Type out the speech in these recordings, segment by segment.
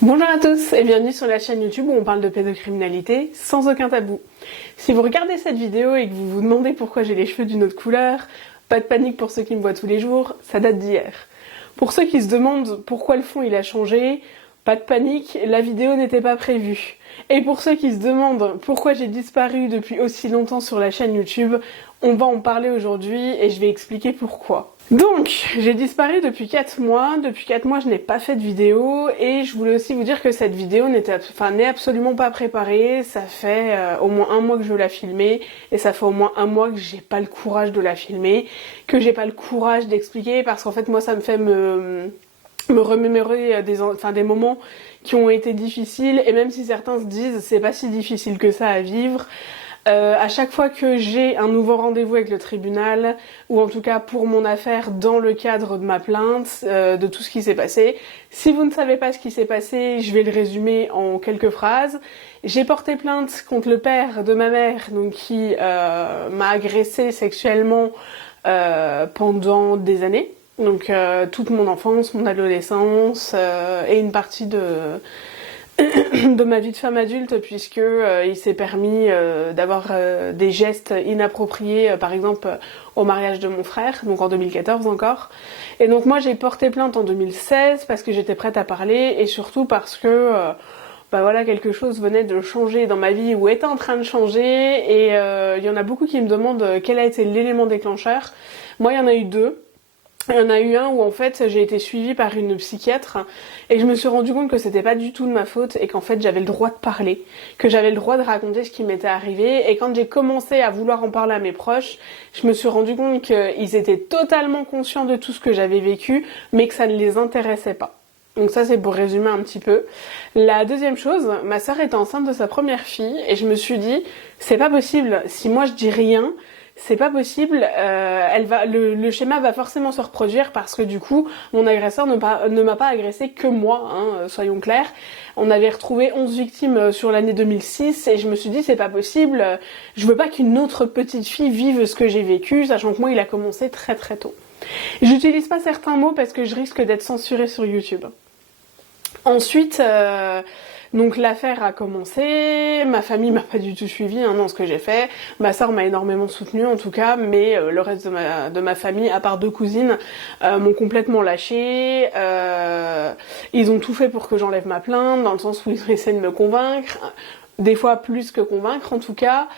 Bonjour à tous et bienvenue sur la chaîne YouTube où on parle de pédocriminalité sans aucun tabou. Si vous regardez cette vidéo et que vous vous demandez pourquoi j'ai les cheveux d'une autre couleur, pas de panique pour ceux qui me voient tous les jours, ça date d'hier. Pour ceux qui se demandent pourquoi le fond il a changé, pas de panique, la vidéo n'était pas prévue. Et pour ceux qui se demandent pourquoi j'ai disparu depuis aussi longtemps sur la chaîne YouTube, on va en parler aujourd'hui et je vais expliquer pourquoi. Donc, j'ai disparu depuis 4 mois. Depuis 4 mois, je n'ai pas fait de vidéo et je voulais aussi vous dire que cette vidéo n'est absolument pas préparée. Ça fait au moins un mois que je veux la filmer et ça fait au moins un mois que j'ai pas le courage de la filmer, que j'ai pas le courage d'expliquer parce qu'en fait, moi, ça me fait me remémorer des moments qui ont été difficiles et même si certains se disent c'est pas si difficile que ça à vivre, à chaque fois que j'ai un nouveau rendez-vous avec le tribunal, ou en tout cas pour mon affaire dans le cadre de ma plainte, de tout ce qui s'est passé, si vous ne savez pas ce qui s'est passé, je vais le résumer en quelques phrases. J'ai porté plainte contre le père de ma mère, donc qui m'a agressée sexuellement pendant des années. Donc toute mon enfance, mon adolescence et une partie de ma vie de femme adulte puisque il s'est permis d'avoir des gestes inappropriés, par exemple au mariage de mon frère, donc en 2014 encore. Et donc moi j'ai porté plainte en 2016 parce que j'étais prête à parler et surtout parce que quelque chose venait de changer dans ma vie ou était en train de changer et il y en a beaucoup qui me demandent quel a été l'élément déclencheur. Moi il y en a eu deux. Il y en a eu un où en fait j'ai été suivie par une psychiatre et je me suis rendu compte que c'était pas du tout de ma faute et qu'en fait j'avais le droit de parler, que j'avais le droit de raconter ce qui m'était arrivé et quand j'ai commencé à vouloir en parler à mes proches, je me suis rendu compte qu'ils étaient totalement conscients de tout ce que j'avais vécu mais que ça ne les intéressait pas. Donc ça c'est pour résumer un petit peu. La deuxième chose, ma sœur était enceinte de sa première fille et je me suis dit c'est pas possible, si moi je dis rien, c'est pas possible, le schéma va forcément se reproduire parce que du coup, mon agresseur ne m'a pas agressé que moi, soyons clairs. On avait retrouvé 11 victimes sur l'année 2006 et je me suis dit c'est pas possible, je veux pas qu'une autre petite fille vive ce que j'ai vécu, sachant que moi il a commencé très très tôt. J'utilise pas certains mots parce que je risque d'être censurée sur YouTube. Ensuite, donc l'affaire a commencé, ma famille m'a pas du tout suivie dans ce que j'ai fait, ma soeur m'a énormément soutenue en tout cas, mais le reste de ma famille, à part deux cousines, m'ont complètement lâchée, ils ont tout fait pour que j'enlève ma plainte, dans le sens où ils ont essayé de me convaincre, des fois plus que convaincre en tout cas.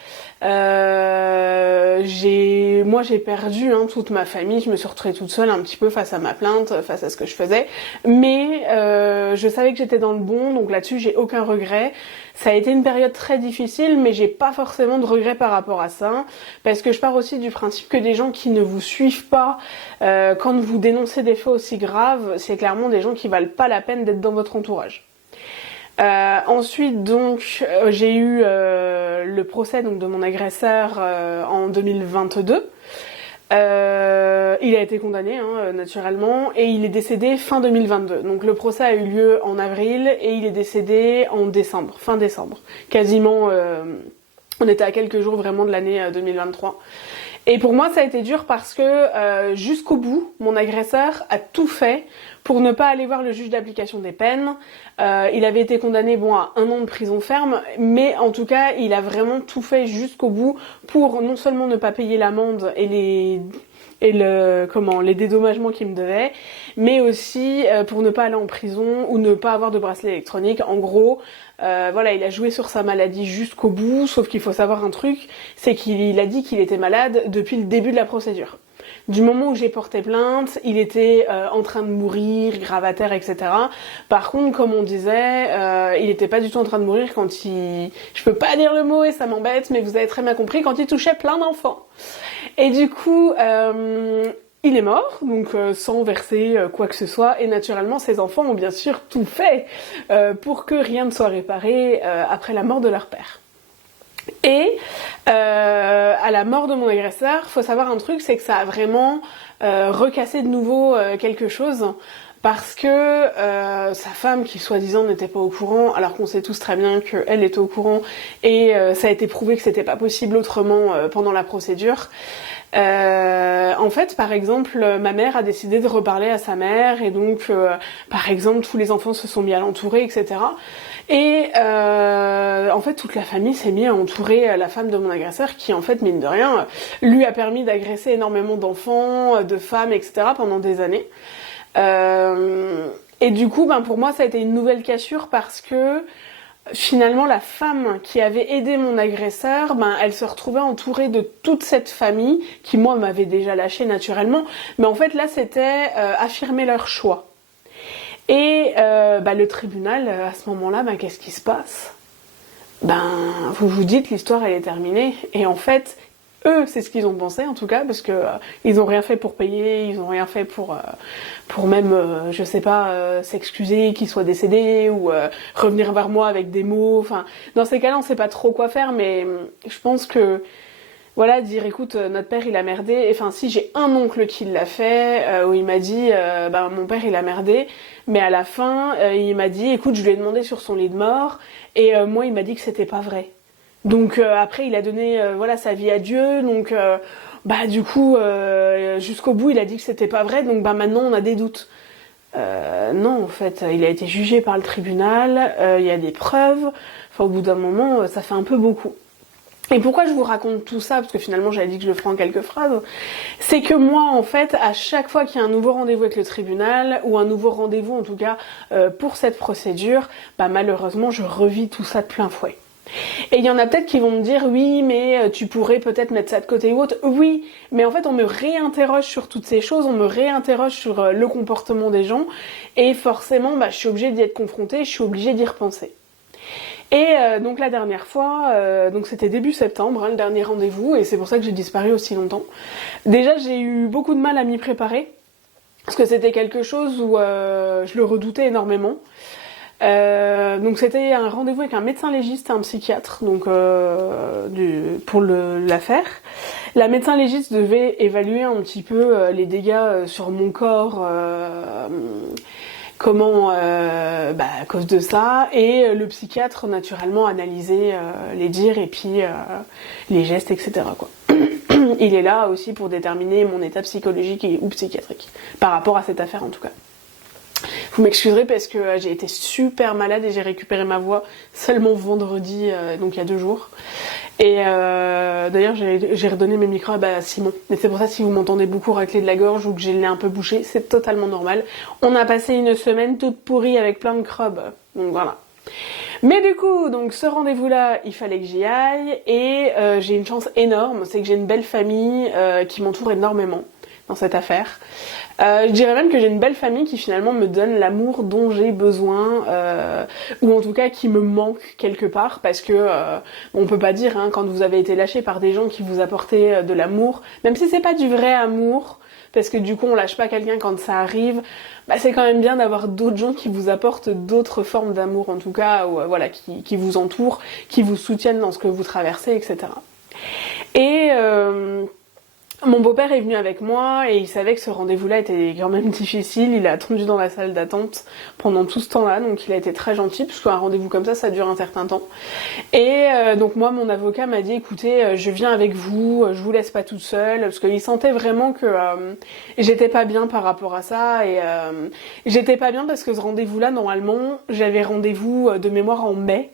Moi j'ai perdu toute ma famille, je me suis retrouvée toute seule un petit peu face à ma plainte, face à ce que je faisais, mais je savais que j'étais dans le bon, donc là-dessus j'ai aucun regret. Ça a été une période très difficile, mais j'ai pas forcément de regrets par rapport à ça, parce que je pars aussi du principe que des gens qui ne vous suivent pas quand vous dénoncez des faits aussi graves, c'est clairement des gens qui valent pas la peine d'être dans votre entourage. Ensuite donc j'ai eu le procès donc de mon agresseur en 2022. Il a été condamné naturellement et il est décédé fin 2022. Donc le procès a eu lieu en avril et il est décédé en décembre, fin décembre. Quasiment, on était à quelques jours vraiment de l'année 2023. Et pour moi ça a été dur parce que jusqu'au bout, mon agresseur a tout fait pour ne pas aller voir le juge d'application des peines. Il avait été condamné à 1 an de prison ferme, mais en tout cas il a vraiment tout fait jusqu'au bout pour non seulement ne pas payer l'amende et les dédommagements qu'il me devait, mais aussi pour ne pas aller en prison ou ne pas avoir de bracelet électronique. En gros, il a joué sur sa maladie jusqu'au bout, sauf qu'il faut savoir un truc, c'est qu'il a dit qu'il était malade depuis le début de la procédure. Du moment où j'ai porté plainte, il était en train de mourir, gravataire, etc. Par contre, comme on disait, il était pas du tout en train de mourir quand il... Je peux pas dire le mot et ça m'embête, mais vous avez très bien compris, quand il touchait plein d'enfants. Et du coup, il est mort, donc sans verser quoi que ce soit, et naturellement ses enfants ont bien sûr tout fait pour que rien ne soit réparé après la mort de leur père. Et à la mort de mon agresseur, faut savoir un truc, c'est que ça a vraiment recassé de nouveau quelque chose. Parce que sa femme, qui soi-disant n'était pas au courant, alors qu'on sait tous très bien qu'elle était au courant, et ça a été prouvé que c'était pas possible autrement pendant la procédure, En fait, par exemple, ma mère a décidé de reparler à sa mère et donc, par exemple, tous les enfants se sont mis à l'entourer, etc. Et en fait, toute la famille s'est mise à entourer la femme de mon agresseur qui, en fait, mine de rien, lui a permis d'agresser énormément d'enfants, de femmes, etc. pendant des années. Et du coup, pour moi, ça a été une nouvelle cassure parce que finalement, la femme qui avait aidé mon agresseur, elle se retrouvait entourée de toute cette famille qui, moi, m'avait déjà lâché naturellement. Mais en fait, là, c'était affirmer leur choix. Et le tribunal, à ce moment-là, qu'est-ce qui se passe? Vous vous dites, l'histoire, elle est terminée. Et en fait, eux, c'est ce qu'ils ont pensé, en tout cas, parce que ils ont rien fait pour payer, ils ont rien fait pour même, je sais pas, s'excuser qu'il soit décédé, ou revenir vers moi avec des mots. Enfin, dans ces cas-là, on sait pas trop quoi faire, mais je pense que voilà, dire écoute, notre père il a merdé, enfin si j'ai un oncle qui l'a fait, où il m'a dit mon père il a merdé, mais à la fin il m'a dit écoute je lui ai demandé sur son lit de mort, et moi il m'a dit que c'était pas vrai. Donc après il a donné sa vie à Dieu, donc du coup jusqu'au bout il a dit que c'était pas vrai, donc maintenant on a des doutes. Non en fait il a été jugé par le tribunal, il y a des preuves, enfin au bout d'un moment ça fait un peu beaucoup. Et pourquoi je vous raconte tout ça, parce que finalement j'avais dit que je le ferais en quelques phrases, c'est que moi en fait à chaque fois qu'il y a un nouveau rendez-vous avec le tribunal, ou un nouveau rendez-vous en tout cas pour cette procédure, malheureusement je revis tout ça de plein fouet. Et il y en a peut-être qui vont me dire oui mais tu pourrais peut-être mettre ça de côté ou autre. Oui, mais en fait on me réinterroge sur toutes ces choses, on me réinterroge sur le comportement des gens, et forcément je suis obligée d'y être confrontée, je suis obligée d'y repenser. Et donc la dernière fois, donc c'était début septembre, le dernier rendez-vous, et c'est pour ça que j'ai disparu aussi longtemps. Déjà j'ai eu beaucoup de mal à m'y préparer, parce que c'était quelque chose où je le redoutais énormément. Donc c'était un rendez-vous avec un médecin légiste et un psychiatre, donc pour l'affaire. La médecin légiste devait évaluer un petit peu les dégâts sur mon corps, à cause de ça, et le psychiatre naturellement analyser les dires et puis les gestes, etc. quoi. Il est là aussi pour déterminer mon état psychologique ou psychiatrique, par rapport à cette affaire en tout cas. Vous m'excuserez parce que j'ai été super malade et j'ai récupéré ma voix seulement vendredi, donc il y a 2 jours. Et d'ailleurs j'ai redonné mes micros à Simon. Et c'est pour ça si vous m'entendez beaucoup racler de la gorge ou que j'ai le nez un peu bouché, c'est totalement normal. On a passé une semaine toute pourrie avec plein de crobes. Donc voilà. Mais du coup, donc ce rendez-vous-là, il fallait que j'y aille, et j'ai une chance énorme, c'est que j'ai une belle famille qui m'entoure énormément dans cette affaire. Je dirais même que j'ai une belle famille qui finalement me donne l'amour dont j'ai besoin, ou en tout cas qui me manque quelque part, parce que on peut pas dire quand vous avez été lâché par des gens qui vous apportaient de l'amour, même si c'est pas du vrai amour, parce que du coup on lâche pas quelqu'un quand ça arrive, c'est quand même bien d'avoir d'autres gens qui vous apportent d'autres formes d'amour en tout cas, ou qui vous entourent, qui vous soutiennent dans ce que vous traversez, etc. Et mon beau-père est venu avec moi et il savait que ce rendez-vous-là était quand même difficile. Il a attendu dans la salle d'attente pendant tout ce temps-là, donc il a été très gentil, parce qu'un rendez-vous comme ça dure un certain temps. Et donc moi, mon avocat m'a dit, écoutez, je viens avec vous, je vous laisse pas toute seule, parce qu'il sentait vraiment que j'étais pas bien par rapport à ça, et j'étais pas bien parce que ce rendez-vous-là, normalement, j'avais rendez-vous de mémoire en mai,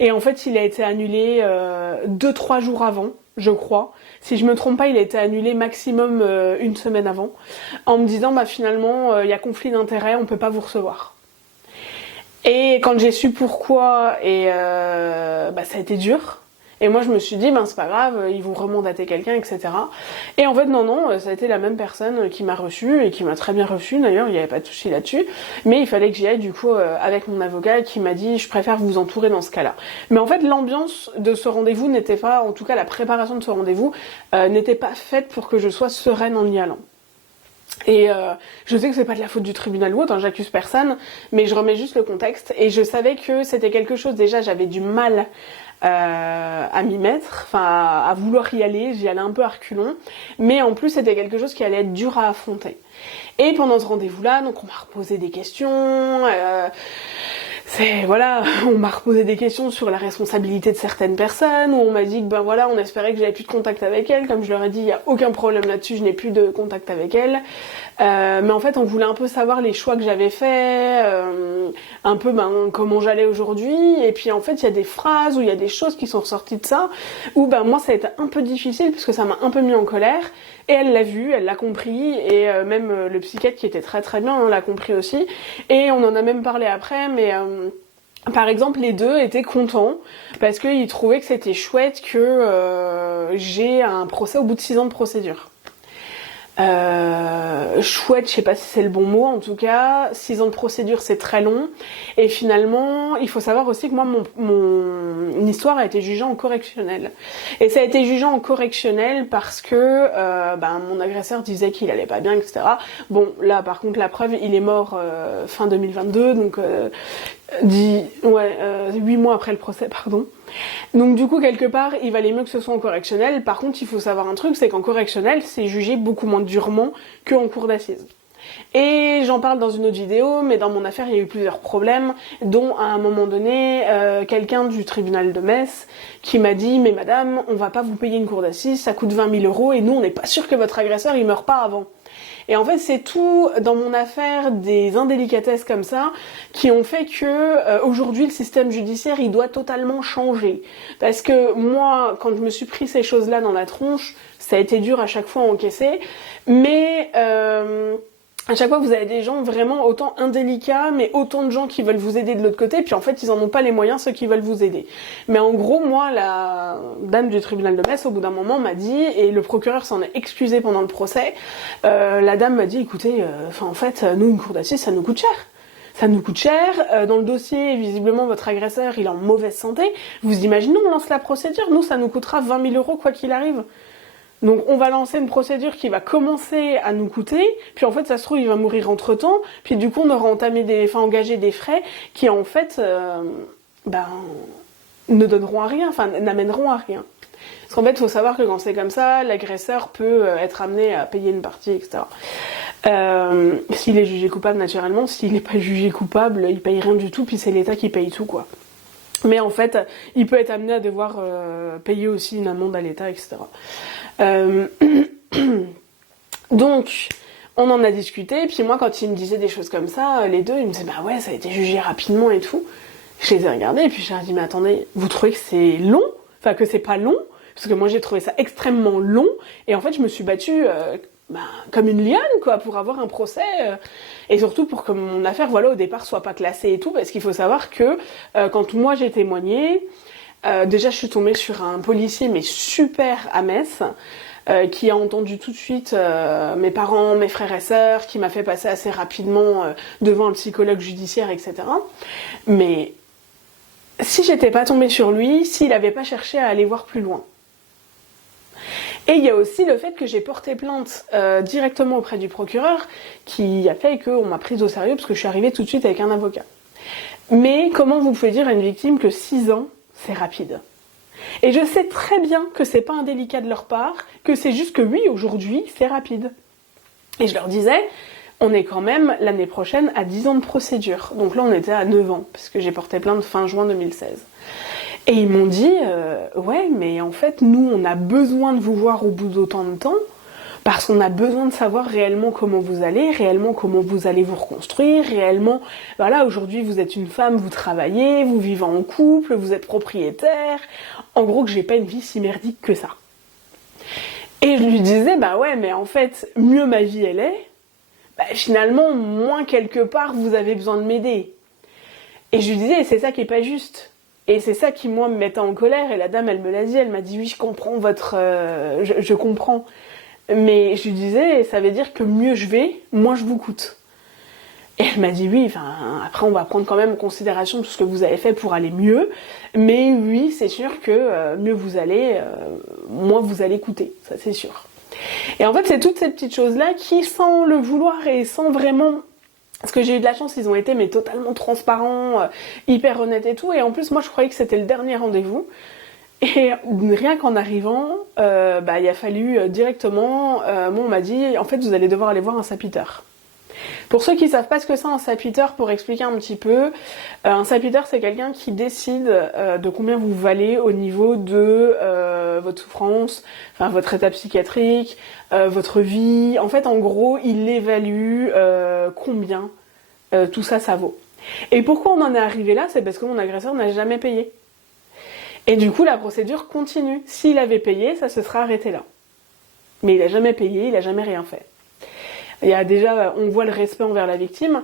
et en fait, il a été annulé 2-3 jours avant, je crois. Si je me trompe pas, il a été annulé maximum 1 semaine avant, en me disant finalement il y a conflit d'intérêts, on peut pas vous recevoir. Et quand j'ai su pourquoi, et ça a été dur. Et moi je me suis dit c'est pas grave, ils vont remandater quelqu'un, etc. Et en fait non, ça a été la même personne qui m'a reçue, et qui m'a très bien reçue d'ailleurs, il n'y avait pas de souci là-dessus, mais il fallait que j'y aille du coup avec mon avocat, qui m'a dit je préfère vous entourer dans ce cas-là. Mais en fait l'ambiance de ce rendez-vous n'était pas, en tout cas la préparation de ce rendez-vous n'était pas faite pour que je sois sereine en y allant. Et je sais que c'est pas de la faute du tribunal ou autre, j'accuse personne, mais je remets juste le contexte, et je savais que c'était quelque chose, déjà j'avais du mal à m'y mettre, à vouloir y aller, j'y allais un peu à reculons, mais en plus c'était quelque chose qui allait être dur à affronter. Et pendant ce rendez-vous-là, donc on m'a reposé des questions, voilà, on m'a reposé des questions sur la responsabilité de certaines personnes, où on m'a dit que ben voilà, on espérait que j'avais plus de contact avec elle, comme je leur ai dit, il n'y a aucun problème là-dessus, je n'ai plus de contact avec elle. Mais en fait, on voulait un peu savoir les choix que j'avais faits, un peu comment j'allais aujourd'hui, et puis en fait, il y a des phrases, ou il y a des choses qui sont ressorties de ça, où moi ça a été un peu difficile, parce que ça m'a un peu mis en colère, et elle l'a vu, elle l'a compris, et même le psychiatre qui était très très bien, l'a compris aussi, et on en a même parlé après, mais par exemple, les deux étaient contents parce qu'ils trouvaient que c'était chouette que j'ai un procès au bout de 6 ans de procédure. Chouette, je sais pas si c'est le bon mot, en tout cas, 6 ans de procédure c'est très long, et finalement, il faut savoir aussi que moi, mon histoire a été jugée en correctionnel. Et ça a été jugé en correctionnel parce que mon agresseur disait qu'il allait pas bien, etc. Bon, là, par contre, la preuve, il est mort fin 2022, donc 8 mois après le procès, pardon. Donc du coup, quelque part, il valait mieux que ce soit en correctionnel. Par contre, il faut savoir un truc, c'est qu'en correctionnel, c'est jugé beaucoup moins durement qu'en cour d'assises. Et j'en parle dans une autre vidéo, mais dans mon affaire, il y a eu plusieurs problèmes, dont à un moment donné, quelqu'un du tribunal de Metz qui m'a dit « Mais madame, on va pas vous payer une cour d'assises, ça coûte 20 000 € et nous, on n'est pas sûr que votre agresseur, il meurt pas avant. » Et en fait, c'est tout dans mon affaire des indélicatesses comme ça qui ont fait que aujourd'hui le système judiciaire il doit totalement changer. Parce que moi, quand je me suis pris ces choses-là dans la tronche, ça a été dur à chaque fois à encaisser, mais à chaque fois vous avez des gens vraiment autant indélicats, mais autant de gens qui veulent vous aider de l'autre côté, puis en fait ils en ont pas les moyens, ceux qui veulent vous aider. Mais en gros, moi, la dame du tribunal de Metz, au bout d'un moment, m'a dit, et le procureur s'en est excusé pendant le procès, la dame m'a dit, écoutez, en fait, nous, une cour d'assises, ça nous coûte cher. Ça nous coûte cher, dans le dossier, visiblement, votre agresseur, il est en mauvaise santé, vous imaginez, on lance la procédure, nous, ça nous coûtera 20 000 € quoi qu'il arrive. Donc on va lancer une procédure qui va commencer à nous coûter, puis en fait ça se trouve il va mourir entre temps, puis du coup on aura engagé des frais qui en fait ne donneront à rien, n'amèneront à rien. Parce qu'en fait il faut savoir que quand c'est comme ça, l'agresseur peut être amené à payer une partie, etc. S'il est jugé coupable naturellement, s'il n'est pas jugé coupable, il paye rien du tout, puis c'est l'État qui paye tout quoi. Mais en fait, il peut être amené à devoir payer aussi une amende à l'État, etc. Donc, on en a discuté, puis moi, quand ils me disaient des choses comme ça, les deux, ils me disaient, bah ouais, ça a été jugé rapidement et tout. Je les ai regardés, et puis je leur ai dit, mais attendez, vous trouvez que c'est long? Enfin, que c'est pas long? Parce que moi, j'ai trouvé ça extrêmement long, et en fait, je me suis battue comme une liane, quoi, pour avoir un procès, et surtout pour que mon affaire, voilà, au départ, soit pas classée et tout, parce qu'il faut savoir que quand moi j'ai témoigné, déjà je suis tombée sur un policier, mais super à Metz, qui a entendu tout de suite mes parents, mes frères et sœurs, qui m'a fait passer assez rapidement devant un psychologue judiciaire, etc. Mais si j'étais pas tombée sur lui, s'il avait pas cherché à aller voir plus loin. Et il y a aussi le fait que j'ai porté plainte directement auprès du procureur, qui a fait qu'on m'a prise au sérieux, parce que je suis arrivée tout de suite avec un avocat. Mais comment vous pouvez dire à une victime que 6 ans, c'est rapide? Et je sais très bien que c'est pas indélicat de leur part, que c'est juste que oui, aujourd'hui, c'est rapide. Et je leur disais, on est quand même, l'année prochaine, à 10 ans de procédure. Donc là, on était à 9 ans, parce que j'ai porté plainte fin juin 2016. Et ils m'ont dit, ouais, mais en fait, nous, on a besoin de vous voir au bout d'autant de temps, parce qu'on a besoin de savoir réellement comment vous allez, réellement comment vous allez vous reconstruire, réellement, voilà, aujourd'hui, vous êtes une femme, vous travaillez, vous vivez en couple, vous êtes propriétaire, en gros, que j'ai pas une vie si merdique que ça. Et je lui disais, bah ouais, mais en fait, mieux ma vie elle est, finalement, moins quelque part, vous avez besoin de m'aider. Et je lui disais, c'est ça qui est pas juste. Et c'est ça qui, moi, me mettait en colère, et la dame, elle me l'a dit, elle m'a dit, oui, je comprends je comprends. Mais je lui disais, ça veut dire que mieux je vais, moins je vous coûte. Et elle m'a dit, oui, après on va prendre quand même en considération tout ce que vous avez fait pour aller mieux, mais oui, c'est sûr que mieux vous allez, moins vous allez coûter, ça c'est sûr. Et en fait, c'est toutes ces petites choses-là qui, sans le vouloir et sans vraiment... Parce que j'ai eu de la chance, ils ont été mais totalement transparents, hyper honnêtes et tout. Et en plus, moi, je croyais que c'était le dernier rendez-vous. Et rien qu'en arrivant, il a fallu directement... moi, on m'a dit, en fait, vous allez devoir aller voir un sapiteur. Pour ceux qui savent pas ce que c'est un sapiteur, pour expliquer un petit peu, un sapiteur c'est quelqu'un qui décide de combien vous valez au niveau de votre souffrance, enfin votre état psychiatrique, votre vie. En fait, en gros, il évalue combien tout ça, ça vaut. Et pourquoi on en est arrivé là? C'est parce que mon agresseur n'a jamais payé. Et du coup, la procédure continue. S'il avait payé, ça se serait arrêté là. Mais il a jamais payé, il a jamais rien fait. Il y a déjà, on voit le respect envers la victime.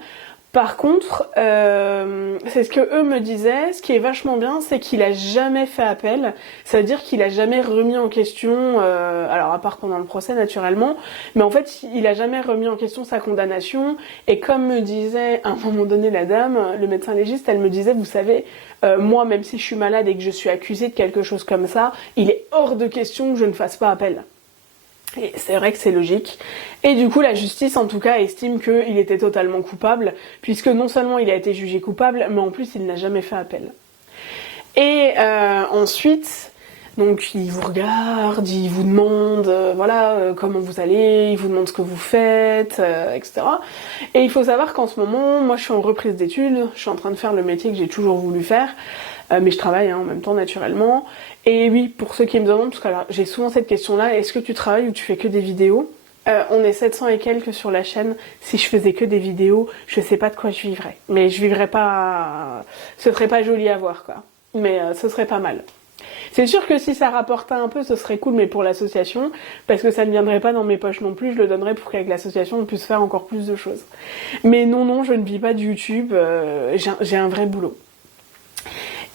Par contre, c'est ce que eux me disaient, ce qui est vachement bien, c'est qu'il a jamais fait appel. Ça veut dire qu'il a jamais remis en question, alors à part pendant le procès naturellement, mais en fait, il a jamais remis en question sa condamnation. Et comme me disait à un moment donné la dame, le médecin légiste, elle me disait, vous savez, moi, même si je suis malade et que je suis accusée de quelque chose comme ça, il est hors de question que je ne fasse pas appel. Et c'est vrai que c'est logique. Et du coup, la justice, en tout cas, estime qu'il était totalement coupable, puisque non seulement il a été jugé coupable, mais en plus, il n'a jamais fait appel. Et ensuite, donc, il vous regarde, il vous demande, comment vous allez, il vous demande ce que vous faites, etc. Et il faut savoir qu'en ce moment, moi, je suis en reprise d'études, je suis en train de faire le métier que j'ai toujours voulu faire, mais je travaille en même temps, naturellement. Et oui, pour ceux qui me demandent, parce que alors, j'ai souvent cette question-là, est-ce que tu travailles ou tu fais que des vidéos? On est 700 et quelques sur la chaîne. Si je faisais que des vidéos, je sais pas de quoi je vivrais. Mais je vivrais pas... Ce serait pas joli à voir, quoi. Mais ce serait pas mal. C'est sûr que si ça rapportait un peu, ce serait cool, mais pour l'association, parce que ça ne viendrait pas dans mes poches non plus, je le donnerais pour qu'avec l'association, on puisse faire encore plus de choses. Mais non, je ne vis pas de YouTube, j'ai un vrai boulot.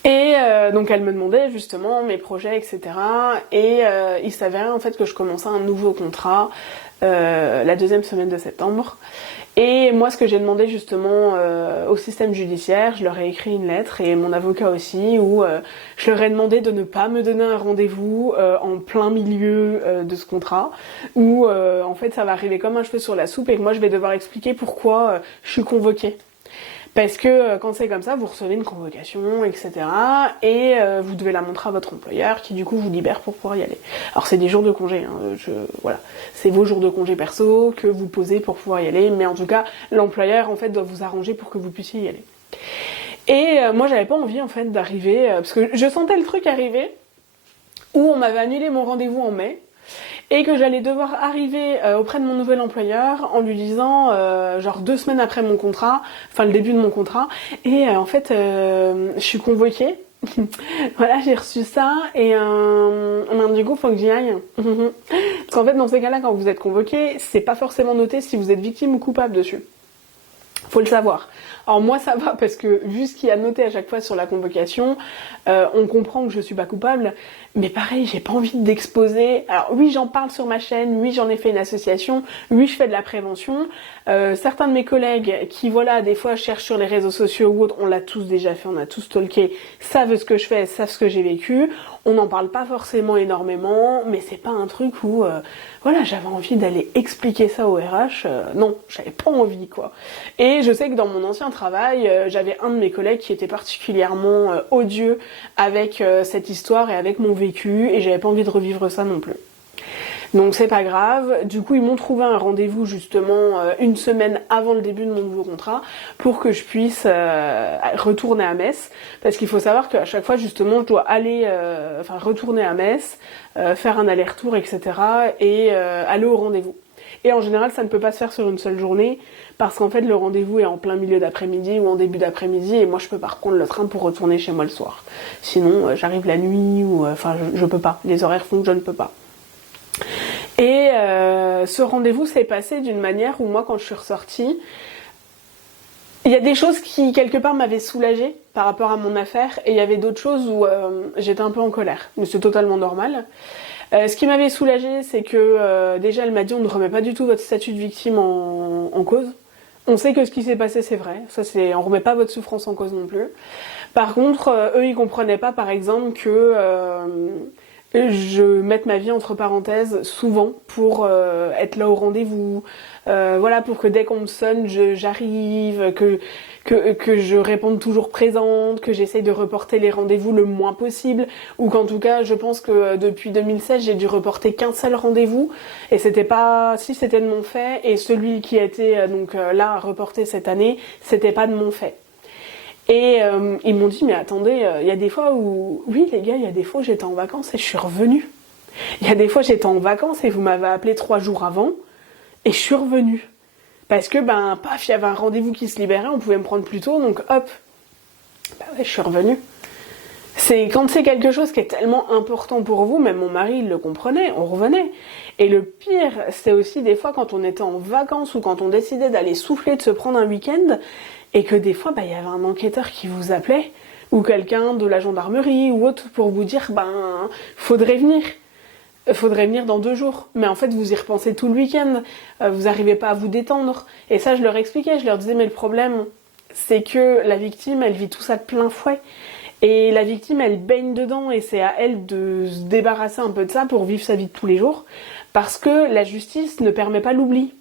Et donc elle me demandait justement mes projets, etc. Et il s'avérait en fait que je commençais un nouveau contrat la deuxième semaine de septembre. Et moi, ce que j'ai demandé justement au système judiciaire, je leur ai écrit une lettre, et mon avocat aussi, où je leur ai demandé de ne pas me donner un rendez-vous en plein milieu de ce contrat, où en fait ça va arriver comme un cheveu sur la soupe et que moi je vais devoir expliquer pourquoi je suis convoquée. Parce que quand c'est comme ça, vous recevez une convocation, etc. Et vous devez la montrer à votre employeur qui du coup vous libère pour pouvoir y aller. Alors c'est des jours de congé, hein, voilà. C'est vos jours de congé perso que vous posez pour pouvoir y aller, mais en tout cas, l'employeur en fait doit vous arranger pour que vous puissiez y aller. Et moi j'avais pas envie en fait d'arriver, parce que je sentais le truc arriver, où on m'avait annulé mon rendez-vous en mai, et que j'allais devoir arriver auprès de mon nouvel employeur en lui disant, genre 2 semaines après mon contrat, enfin le début de mon contrat, et en fait je suis convoquée, voilà, j'ai reçu ça, et du coup faut que j'y aille. Parce qu'en fait dans ces cas-là, quand vous êtes convoqué, c'est pas forcément noté si vous êtes victime ou coupable dessus. Faut le savoir. Alors moi ça va parce que vu ce qu'il y a noté à chaque fois sur la convocation, on comprend que je suis pas coupable, mais pareil, j'ai pas envie d'exposer. Alors oui, j'en parle sur ma chaîne, oui, j'en ai fait une association, oui, je fais de la prévention. Certains de mes collègues qui, voilà, des fois cherchent sur les réseaux sociaux ou autres, on l'a tous déjà fait, on a tous stalké, savent ce que je fais, savent ce que j'ai vécu. On n'en parle pas forcément énormément, mais c'est pas un truc où, voilà, j'avais envie d'aller expliquer ça au RH. Non, j'avais pas envie, quoi. Et je sais que dans mon ancien travail, j'avais un de mes collègues qui était particulièrement odieux avec cette histoire et avec mon vécu, et j'avais pas envie de revivre ça non plus. Donc c'est pas grave, du coup ils m'ont trouvé un rendez-vous justement une semaine avant le début de mon nouveau contrat pour que je puisse retourner à Metz, parce qu'il faut savoir qu'à chaque fois justement je dois aller, retourner à Metz, faire un aller-retour, etc. et aller au rendez-vous. Et en général ça ne peut pas se faire sur une seule journée, parce qu'en fait le rendez-vous est en plein milieu d'après-midi ou en début d'après-midi, et moi je peux pas reprendre le train pour retourner chez moi le soir. Sinon j'arrive la nuit, ou je peux pas, les horaires font que je ne peux pas. Et ce rendez-vous s'est passé d'une manière où moi quand je suis ressortie, il y a des choses qui quelque part m'avaient soulagée par rapport à mon affaire, et il y avait d'autres choses où j'étais un peu en colère, mais c'est totalement normal. Ce qui m'avait soulagée, c'est que déjà elle m'a dit on ne remet pas du tout votre statut de victime en cause. On sait que ce qui s'est passé c'est vrai, on remet pas votre souffrance en cause non plus. Par contre, eux ils comprenaient pas par exemple que je mette ma vie entre parenthèses souvent pour être là au rendez-vous, voilà, pour que dès qu'on me sonne, j'arrive, que je réponde toujours présente, que j'essaye de reporter les rendez-vous le moins possible, ou qu'en tout cas, je pense que depuis 2016, j'ai dû reporter qu'un seul rendez-vous, et c'était pas, si c'était de mon fait, et celui qui a été donc là à reporter cette année, c'était pas de mon fait. Et ils m'ont dit, mais attendez, il y a des fois où, oui les gars, il y a des fois où j'étais en vacances et je suis revenue. Il y a des fois j'étais en vacances et vous m'avez appelé 3 jours avant et je suis revenue. Parce que, paf, il y avait un rendez-vous qui se libérait, on pouvait me prendre plus tôt, donc hop, ouais, je suis revenue. Quand c'est quelque chose qui est tellement important pour vous, même mon mari, il le comprenait, on revenait. Et le pire, c'est aussi des fois quand on était en vacances ou quand on décidait d'aller souffler, de se prendre un week-end, et que des fois, il y avait un enquêteur qui vous appelait, ou quelqu'un de la gendarmerie ou autre, pour vous dire, faudrait venir dans 2 jours. Mais en fait, vous y repensez tout le week-end, vous n'arrivez pas à vous détendre. Et ça, je leur expliquais, je leur disais, mais le problème, c'est que la victime, elle vit tout ça de plein fouet. Et la victime, elle baigne dedans, et c'est à elle de se débarrasser un peu de ça pour vivre sa vie de tous les jours, parce que la justice ne permet pas l'oubli.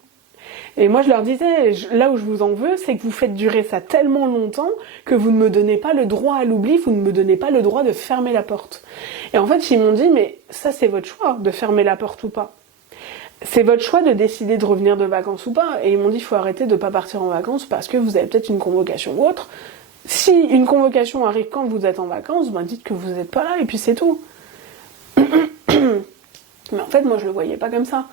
Et moi je leur disais, là où je vous en veux, c'est que vous faites durer ça tellement longtemps que vous ne me donnez pas le droit à l'oubli, vous ne me donnez pas le droit de fermer la porte. Et en fait ils m'ont dit, mais ça c'est votre choix de fermer la porte ou pas. C'est votre choix de décider de revenir de vacances ou pas. Et ils m'ont dit, il faut arrêter de ne pas partir en vacances parce que vous avez peut-être une convocation ou autre. Si une convocation arrive quand vous êtes en vacances, dites que vous n'êtes pas là et puis c'est tout. Mais en fait moi je le voyais pas comme ça.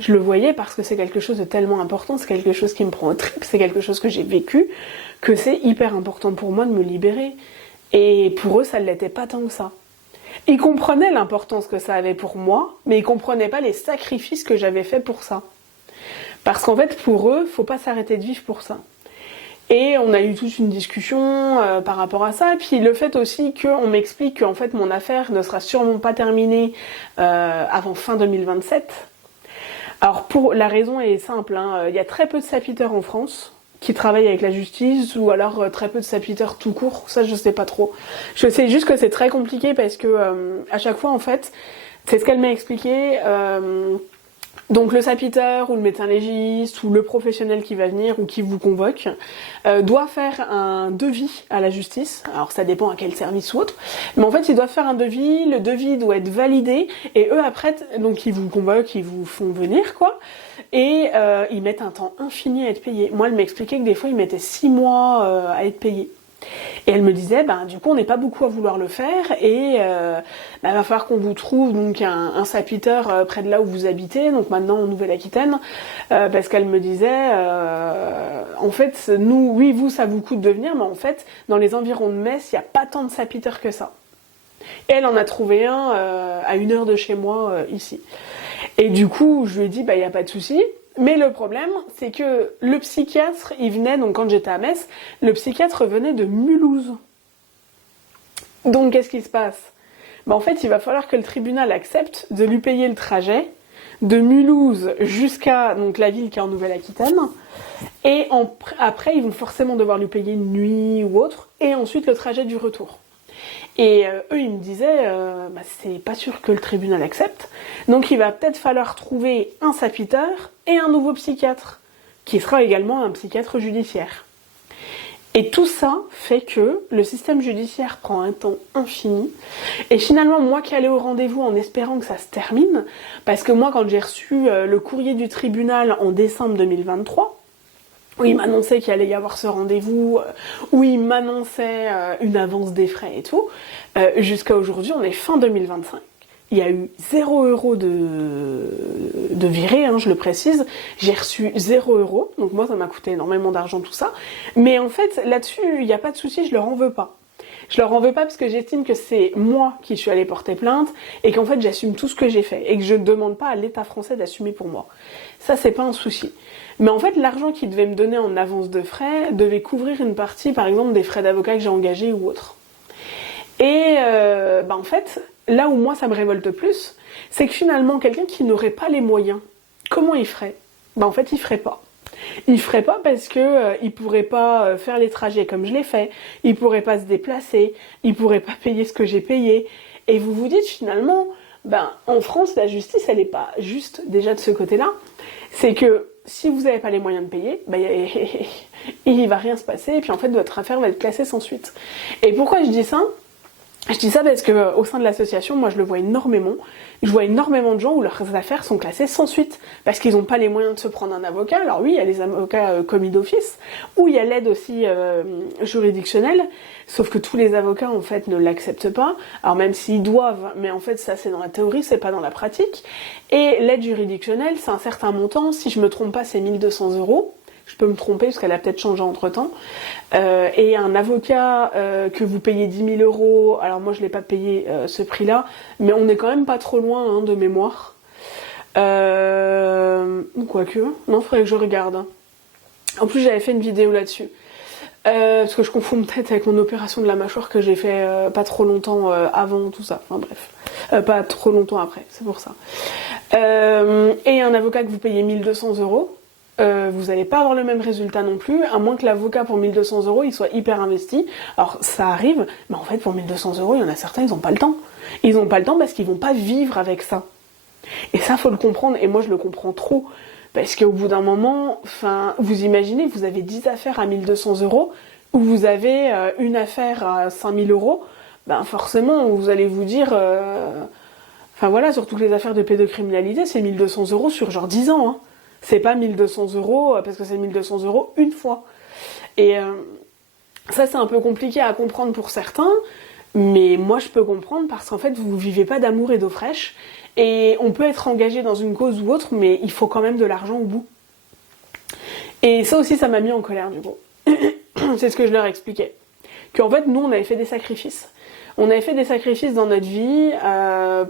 Je le voyais parce que c'est quelque chose de tellement important, c'est quelque chose qui me prend au trip, c'est quelque chose que j'ai vécu, que c'est hyper important pour moi de me libérer. Et pour eux, ça ne l'était pas tant que ça. Ils comprenaient l'importance que ça avait pour moi, mais ils comprenaient pas les sacrifices que j'avais faits pour ça. Parce qu'en fait, pour eux, faut pas s'arrêter de vivre pour ça. Et on a eu toute une discussion par rapport à ça. Et puis le fait aussi qu'on m'explique qu'en fait mon affaire ne sera sûrement pas terminée avant fin 2027. Alors la raison est simple, il y a très peu de sapiteurs en France qui travaillent avec la justice, ou alors très peu de sapiteurs tout court, ça je sais pas trop. Je sais juste que c'est très compliqué parce que à chaque fois en fait, c'est ce qu'elle m'a expliqué, donc le sapiteur ou le médecin légiste ou le professionnel qui va venir ou qui vous convoque doit faire un devis à la justice. Alors ça dépend à quel service ou autre, mais en fait ils doivent faire un devis, le devis doit être validé et eux après, donc ils vous convoquent, ils vous font venir quoi, et ils mettent un temps infini à être payés. Moi elle m'expliquait que des fois ils mettaient 6 mois à être payés. Et elle me disait, du coup on n'est pas beaucoup à vouloir le faire et va falloir qu'on vous trouve donc un sapiteur près de là où vous habitez, donc maintenant en Nouvelle-Aquitaine, parce qu'elle me disait, en fait nous, oui vous ça vous coûte de venir, mais en fait dans les environs de Metz il n'y a pas tant de sapiteurs que ça. Et elle en a trouvé un à 1 heure de chez moi ici. Et du coup je lui ai dit, il n'y a pas de souci. Mais le problème, c'est que le psychiatre, il venait, donc quand j'étais à Metz, le psychiatre venait de Mulhouse. Donc qu'est-ce qui se passe ? En fait, il va falloir que le tribunal accepte de lui payer le trajet de Mulhouse jusqu'à donc la ville qui est en Nouvelle-Aquitaine. Et après, ils vont forcément devoir lui payer une nuit ou autre, et ensuite le trajet du retour. Et eux, ils me disaient, c'est pas sûr que le tribunal accepte, donc il va peut-être falloir trouver un sapiteur et un nouveau psychiatre, qui sera également un psychiatre judiciaire. Et tout ça fait que le système judiciaire prend un temps infini, et finalement, moi qui allais au rendez-vous en espérant que ça se termine, parce que moi, quand j'ai reçu le courrier du tribunal en décembre 2023, où il m'annonçait qu'il allait y avoir ce rendez-vous, où il m'annonçait une avance des frais et tout, jusqu'à aujourd'hui, on est fin 2025. Il y a eu 0 € de viré, je le précise. J'ai reçu 0 €, donc moi ça m'a coûté énormément d'argent tout ça. Mais en fait, là-dessus, il n'y a pas de souci, je leur en veux pas. Je leur en veux pas parce que j'estime que c'est moi qui suis allée porter plainte et qu'en fait j'assume tout ce que j'ai fait et que je ne demande pas à l'État français d'assumer pour moi. Ça, c'est pas un souci. Mais en fait, l'argent qu'ils devaient me donner en avance de frais devait couvrir une partie, par exemple, des frais d'avocat que j'ai engagés ou autre. Et en fait, là où moi ça me révolte plus, c'est que finalement, quelqu'un qui n'aurait pas les moyens, comment il ferait ? En fait, il ferait pas. Il ferait pas parce que il pourrait pas faire les trajets comme je l'ai fait, il pourrait pas se déplacer, il pourrait pas payer ce que j'ai payé. Et vous vous dites finalement, Ben, en France, la justice, elle n'est pas juste déjà de ce côté-là. C'est que si vous n'avez pas les moyens de payer, ben, il va rien se passer, et puis en fait, votre affaire va être classée sans suite. Et pourquoi je dis ça ? Je dis ça parce que au sein de l'association, moi je le vois énormément. Je vois énormément de gens où leurs affaires sont classées sans suite parce qu'ils n'ont pas les moyens de se prendre un avocat. Alors oui, il y a les avocats commis d'office, ou il y a l'aide aussi juridictionnelle. Sauf que tous les avocats en fait ne l'acceptent pas. Alors même s'ils doivent, mais en fait ça c'est dans la théorie, c'est pas dans la pratique. Et l'aide juridictionnelle, c'est un certain montant. Si je me trompe pas, c'est 1 200 €. Je peux me tromper parce qu'elle a peut-être changé entre temps. Et un avocat que vous payez 10 000 €, alors moi je l'ai pas payé ce prix-là, mais on est quand même pas trop loin hein, de mémoire. Quoique, non, faudrait que je regarde. En plus j'avais fait une vidéo là-dessus. Parce que je confonds peut-être avec mon opération de la mâchoire que j'ai fait pas trop longtemps avant tout ça. Enfin bref, pas trop longtemps après, c'est pour ça. Et un avocat que vous payez 1 200 €. Vous n'allez pas avoir le même résultat non plus, à moins que l'avocat pour 1 200 € il soit hyper investi. Alors ça arrive, mais en fait pour 1 200 €, il y en a certains, ils n'ont pas le temps. Ils n'ont pas le temps parce qu'ils vont pas vivre avec ça. Et ça, faut le comprendre, et moi je le comprends trop. Parce qu'au bout d'un moment, vous imaginez, vous avez 10 affaires à 1 200 €, ou vous avez une affaire à 5 000 €, ben forcément, vous allez vous dire... voilà, surtout que les affaires de pédocriminalité, c'est 1 200 € sur genre 10 ans, hein. C'est pas 1 200 € parce que c'est 1 200 € une fois. Et ça, c'est un peu compliqué à comprendre pour certains, mais moi, je peux comprendre parce qu'en fait, vous vivez pas d'amour et d'eau fraîche, et on peut être engagé dans une cause ou autre, mais il faut quand même de l'argent au bout. Et ça aussi, ça m'a mis en colère, du coup. C'est ce que je leur expliquais. Qu'en fait, nous, on avait fait des sacrifices. On avait fait des sacrifices dans notre vie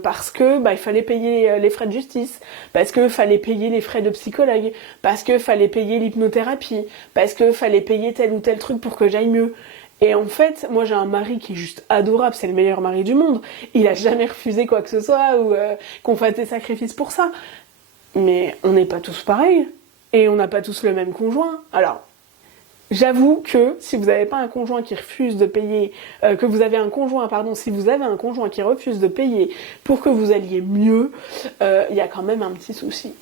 parce que il fallait payer les frais de justice, parce que fallait payer les frais de psychologue, parce que fallait payer l'hypnothérapie, parce que fallait payer tel ou tel truc pour que j'aille mieux. Et en fait, moi j'ai un mari qui est juste adorable, c'est le meilleur mari du monde. Il a jamais refusé quoi que ce soit ou qu'on fasse des sacrifices pour ça. Mais on n'est pas tous pareils et on n'a pas tous le même conjoint. Alors j'avoue que si vous n'avez pas un conjoint qui refuse de payer, si vous avez un conjoint qui refuse de payer pour que vous alliez mieux, il y a quand même un petit souci.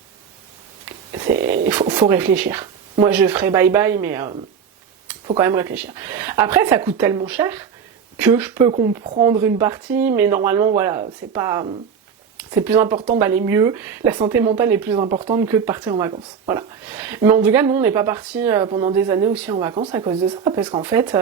Il faut réfléchir. Moi je ferai bye bye, mais faut quand même réfléchir. Après ça coûte tellement cher que je peux comprendre une partie, mais normalement voilà, c'est plus important d'aller mieux, la santé mentale est plus importante que de partir en vacances, voilà. Mais en tout cas, nous, on n'est pas partis pendant des années aussi en vacances à cause de ça, parce qu'en fait,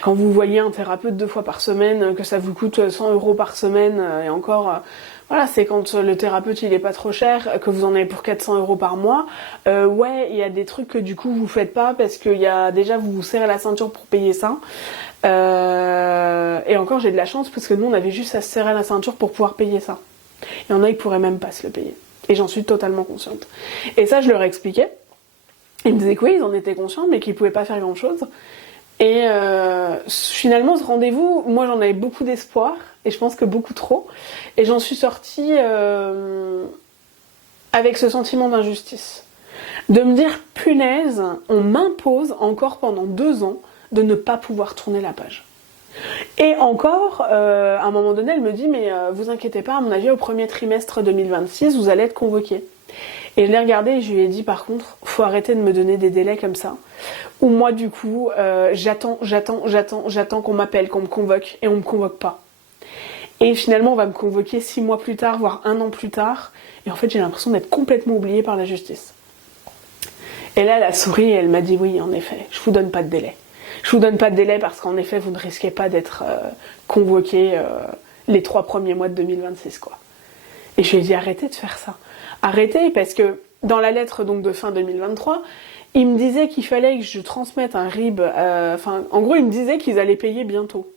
quand vous voyez un thérapeute 2 fois par semaine, que ça vous coûte 100 € par semaine, et encore, voilà, c'est quand le thérapeute il est pas trop cher, que vous en avez pour 400 € par mois, ouais, il y a des trucs que du coup vous faites pas, parce que déjà vous vous serrez la ceinture pour payer ça, et encore j'ai de la chance, parce que nous on avait juste à se serrer la ceinture pour pouvoir payer ça. Il y en a qui pourraient même pas se le payer. Et j'en suis totalement consciente. Et ça, je leur expliquais. Ils me disaient que oui, ils en étaient conscients, mais qu'ils pouvaient pas faire grand-chose. Et finalement, ce rendez-vous, moi, j'en avais beaucoup d'espoir, et je pense que beaucoup trop. Et j'en suis sortie avec ce sentiment d'injustice. De me dire, punaise, on m'impose encore pendant 2 ans de ne pas pouvoir tourner la page. Et encore, à un moment donné, elle me dit, mais vous inquiétez pas, à mon avis, au premier trimestre 2026, vous allez être convoqué. Et je l'ai regardé et je lui ai dit, par contre, faut arrêter de me donner des délais comme ça. Ou moi, du coup, j'attends qu'on m'appelle, qu'on me convoque, et on me convoque pas. Et finalement, on va me convoquer 6 mois plus tard, voire 1 an plus tard. Et en fait, j'ai l'impression d'être complètement oubliée par la justice. Et là, elle a souri et elle m'a dit, oui, en effet, je vous donne pas de délai. Je vous donne pas de délai parce qu'en effet, vous ne risquez pas d'être convoqué les 3 premiers mois de 2026, quoi. Et je lui ai dit, arrêtez de faire ça. Arrêtez, parce que dans la lettre donc de fin 2023, il me disait qu'il fallait que je transmette un RIB, en gros, il me disait qu'ils allaient payer bientôt.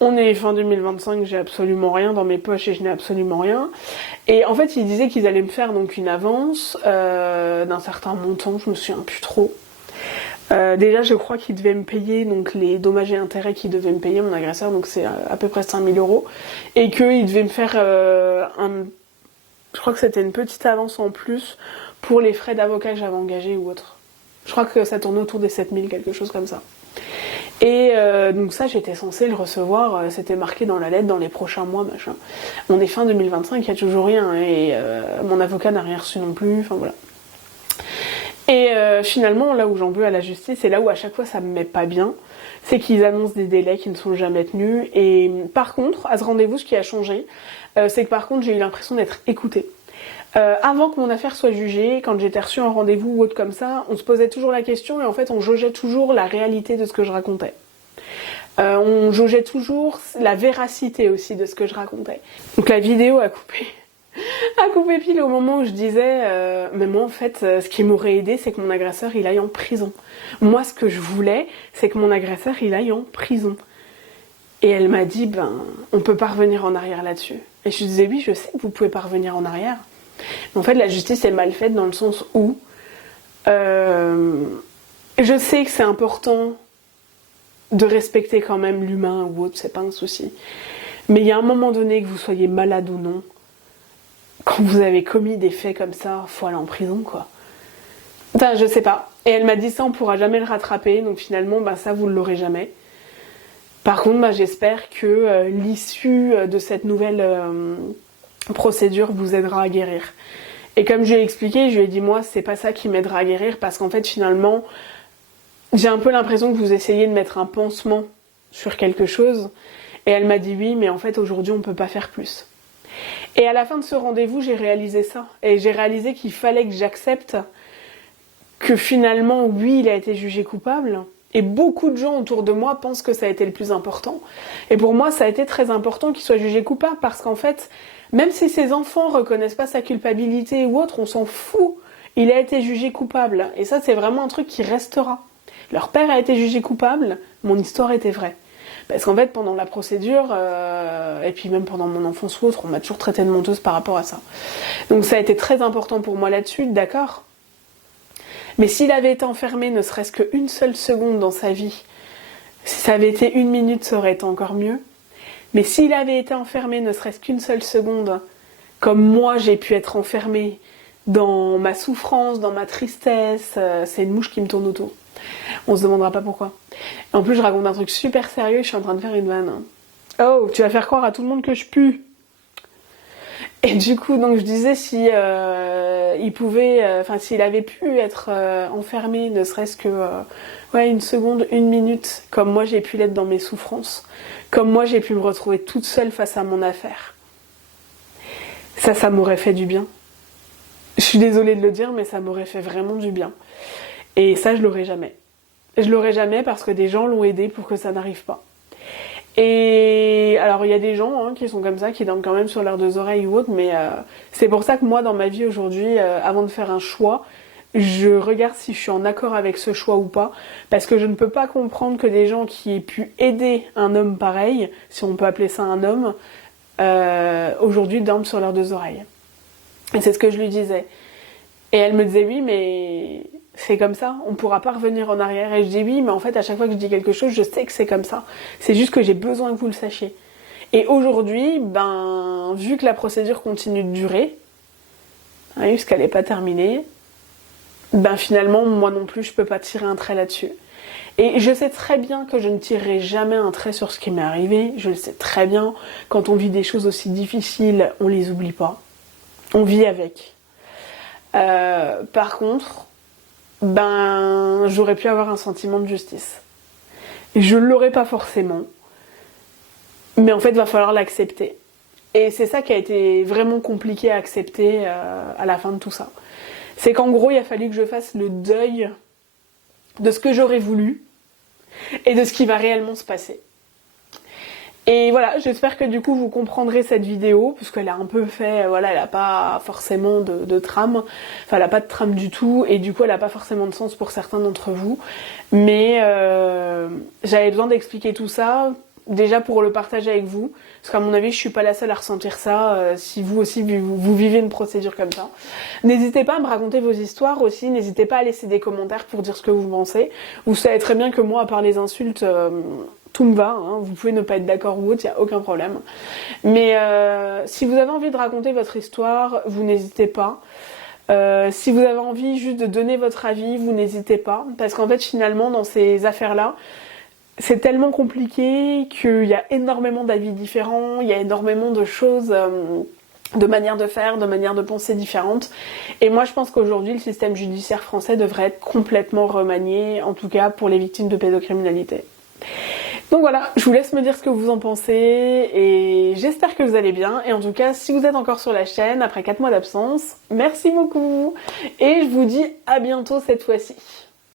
On est fin 2025, j'ai absolument rien dans mes poches et je n'ai absolument rien. Et en fait, il disait qu'ils allaient me faire donc une avance d'un certain montant, je me souviens plus trop. Déjà, je crois qu'il devait me payer donc les dommages et intérêts qu'il devait me payer, mon agresseur, donc c'est à peu près 5 000 €. Et qu'il devait me faire je crois que c'était une petite avance en plus pour les frais d'avocat que j'avais engagés ou autre. Je crois que ça tournait autour des 7 000, quelque chose comme ça. Et donc ça, j'étais censée le recevoir, c'était marqué dans la lettre dans les prochains mois, machin. On est fin 2025, il n'y a toujours rien, et mon avocat n'a rien reçu non plus, enfin voilà. Et finalement, là où j'en veux à la justice, et là où à chaque fois ça me met pas bien, c'est qu'ils annoncent des délais qui ne sont jamais tenus. Et par contre, à ce rendez-vous, ce qui a changé, c'est que par contre, j'ai eu l'impression d'être écoutée. Avant que mon affaire soit jugée, quand j'étais reçue en rendez-vous ou autre comme ça, on se posait toujours la question et en fait on jaugeait toujours la réalité de ce que je racontais. On jaugeait toujours la véracité aussi de ce que je racontais. Donc la vidéo a coupé pile au moment où je disais mais moi en fait ce qui m'aurait aidé c'est que mon agresseur il aille en prison. Moi ce que je voulais c'est que mon agresseur il aille en prison. Et elle m'a dit on peut pas revenir en arrière là-dessus. Et je disais oui je sais que vous pouvez pas revenir en arrière. En fait, la justice est mal faite dans le sens où je sais que c'est important de respecter quand même l'humain ou autre, c'est pas un souci. Mais il y a un moment donné, que vous soyez malade ou non, quand vous avez commis des faits comme ça, faut aller en prison, quoi. Enfin, je sais pas. Et elle m'a dit ça, on pourra jamais le rattraper, donc finalement, ça, vous ne l'aurez jamais. Par contre, j'espère que l'issue de cette nouvelle procédure vous aidera à guérir. Et comme je lui ai expliqué, je lui ai dit moi c'est pas ça qui m'aidera à guérir parce qu'en fait finalement j'ai un peu l'impression que vous essayez de mettre un pansement sur quelque chose et elle m'a dit oui mais en fait aujourd'hui on peut pas faire plus. Et à la fin de ce rendez-vous j'ai réalisé ça et j'ai réalisé qu'il fallait que j'accepte que finalement oui il a été jugé coupable et beaucoup de gens autour de moi pensent que ça a été le plus important et pour moi ça a été très important qu'il soit jugé coupable parce qu'en fait même si ses enfants reconnaissent pas sa culpabilité ou autre, on s'en fout. Il a été jugé coupable. Et ça, c'est vraiment un truc qui restera. Leur père a été jugé coupable, mon histoire était vraie. Parce qu'en fait, pendant la procédure, et puis même pendant mon enfance ou autre, on m'a toujours traité de menteuse par rapport à ça. Donc ça a été très important pour moi là-dessus, d'accord. Mais s'il avait été enfermé ne serait-ce qu'une seule seconde dans sa vie, si ça avait été 1 minute, ça aurait été encore mieux. Mais s'il avait été enfermé ne serait-ce qu'une seule seconde, comme moi j'ai pu être enfermée dans ma souffrance, dans ma tristesse, c'est une mouche qui me tourne autour. On se demandera pas pourquoi. Et en plus je raconte un truc super sérieux et je suis en train de faire une vanne. Oh, tu vas faire croire à tout le monde que je pue. Et du coup, donc je disais si il pouvait, s'il avait pu être enfermé, ne serait-ce que 1 seconde, 1 minute, comme moi j'ai pu l'être dans mes souffrances, comme moi j'ai pu me retrouver toute seule face à mon affaire. Ça m'aurait fait du bien. Je suis désolée de le dire, mais ça m'aurait fait vraiment du bien. Et ça, je l'aurais jamais. Je l'aurais jamais parce que des gens l'ont aidé pour que ça n'arrive pas. Et alors il y a des gens qui sont comme ça, qui dorment quand même sur leurs 2 oreilles ou autre, mais c'est pour ça que moi dans ma vie aujourd'hui, avant de faire un choix, je regarde si je suis en accord avec ce choix ou pas, parce que je ne peux pas comprendre que des gens qui aient pu aider un homme pareil, si on peut appeler ça un homme, aujourd'hui dorment sur leurs 2 oreilles. Et c'est ce que je lui disais. Et elle me disait oui mais c'est comme ça, on pourra pas revenir en arrière. Et je dis oui mais en fait à chaque fois que je dis quelque chose je sais que c'est comme ça. C'est juste que j'ai besoin que vous le sachiez. Et aujourd'hui, vu que la procédure continue de durer, puisqu'elle n'est pas terminée, finalement moi non plus je peux pas tirer un trait là-dessus. Et je sais très bien que je ne tirerai jamais un trait sur ce qui m'est arrivé, je le sais très bien, quand on vit des choses aussi difficiles, on les oublie pas. On vit avec. Par contre, j'aurais pu avoir un sentiment de justice. Je l'aurais pas forcément, mais en fait, il va falloir l'accepter. Et c'est ça qui a été vraiment compliqué à accepter à la fin de tout ça. C'est qu'en gros, il a fallu que je fasse le deuil de ce que j'aurais voulu et de ce qui va réellement se passer. Et voilà, j'espère que du coup vous comprendrez cette vidéo, parce qu'elle a un peu fait, elle a pas forcément de trame, elle a pas de trame du tout, et du coup elle a pas forcément de sens pour certains d'entre vous, mais j'avais besoin d'expliquer tout ça, déjà pour le partager avec vous, parce qu'à mon avis je suis pas la seule à ressentir ça, si vous aussi vous vivez une procédure comme ça. N'hésitez pas à me raconter vos histoires aussi, n'hésitez pas à laisser des commentaires pour dire ce que vous pensez, vous savez très bien que moi à part les insultes... tout me va, vous pouvez ne pas être d'accord ou autre, il n'y a aucun problème. Mais si vous avez envie de raconter votre histoire, vous n'hésitez pas. Si vous avez envie juste de donner votre avis, vous n'hésitez pas. Parce qu'en fait, finalement, dans ces affaires-là, c'est tellement compliqué qu'il y a énormément d'avis différents, il y a énormément de choses, de manières de faire, de manières de penser différentes. Et moi je pense qu'aujourd'hui le système judiciaire français devrait être complètement remanié, en tout cas pour les victimes de pédocriminalité. Donc voilà, je vous laisse me dire ce que vous en pensez et j'espère que vous allez bien. Et en tout cas, si vous êtes encore sur la chaîne après 4 mois d'absence, merci beaucoup et je vous dis à bientôt cette fois-ci.